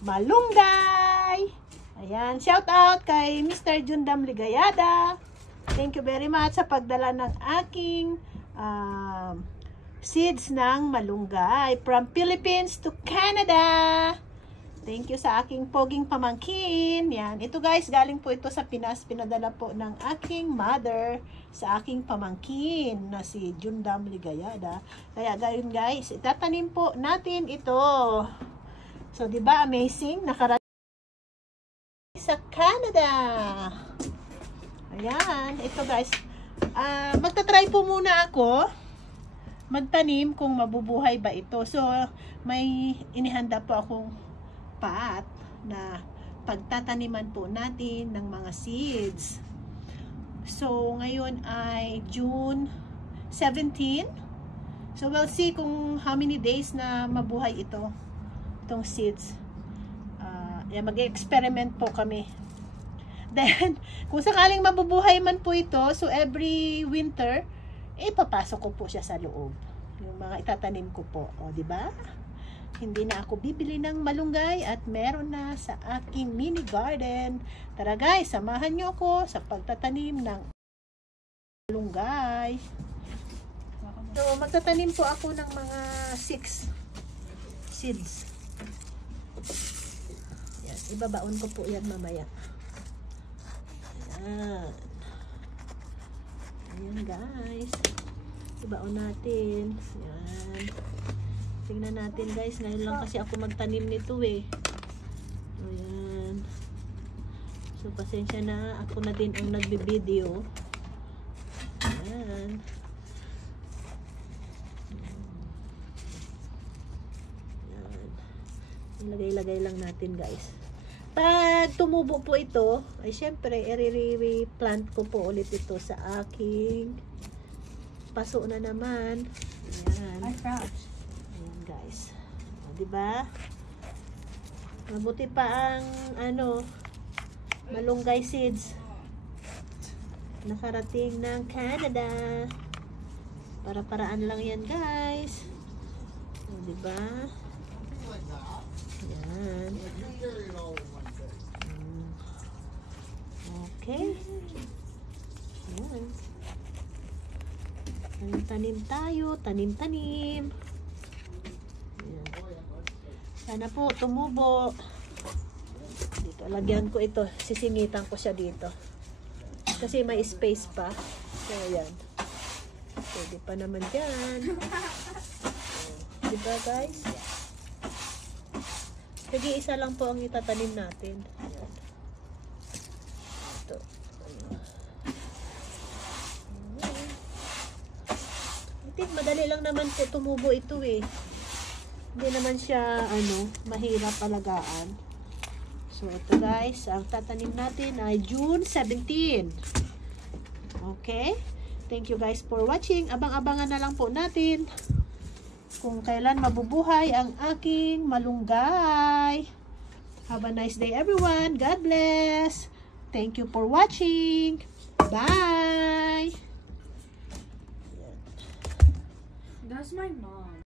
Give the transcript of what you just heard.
malunggay. Ayan, shout out kay Mr. Jundam Ligayada. Thank you very much sa pagdala ng aking seeds ng malunggay from Philippines to Canada. Thank you sa aking poging pamangkin. Yan, ito guys, galing po ito sa Pinas. Pinadala po ng aking mother sa aking pamangkin na si Jundam Ligayada. Kaya gayon guys, itatanim po natin ito. So, di ba amazing? Nakarating sa Canada. Ayan, ito guys. Magta-try po muna ako magtanim kung mabubuhay ba ito. So, may inihanda po akong pot na pagtataniman po natin ng mga seeds. So, ngayon ay June 17. So, we'll see kung how many days na mabuhay itong seeds. Mag-experiment po kami. Then, kung sakaling mabubuhay man po ito, so every winter, papasok ko po siya sa loob. Yung mga itatanim ko po. O, diba? Hindi na ako bibili ng malunggay at meron na sa aking mini garden. Tara guys, samahan nyo ako sa pagtatanim ng malunggay. So, magtatanim po ako ng mga 6 seeds. Yan, ibabaon ko po yan mamaya. Ayan. Ayan guys. Ibaon natin. Ayan. Tingnan natin guys. Ngayon lang kasi ako magtanim nito eh. Ayan. So pasensya na. Ako na din ang nagbi-video. Ayan. Ayan. Ilagay-lagay lang natin guys. Pag tumubo po ito, ay syempre, i-replant ko po ulit ito sa aking paso na naman. Ayan. Ayan guys. O, diba? Mabuti pa ang malunggay seeds. Nakarating ng Canada. Para-paraan lang yan guys. O, diba? Ayan. Okay. Ayan. Tanim tayo. Tanim-tanim. Ayan. Sana po tumubo. Dito, lagyan ko ito. Sisingitan ko siya dito. Kasi may space pa. So, ayan. Pwede pa naman dyan. Diba guys? Sige, isa lang po ang itatanim natin. Ayan. Ito. Madali lang naman po tumubo ito eh. Hindi naman siya mahirap alagaan. So ito guys, ang tatanim natin ay June 17. Okay? Thank you guys for watching. Abang-abangan na lang po natin kung kailan mabubuhay ang aking malunggay. Have a nice day everyone. God bless. Thank you for watching. Bye. That's my mom.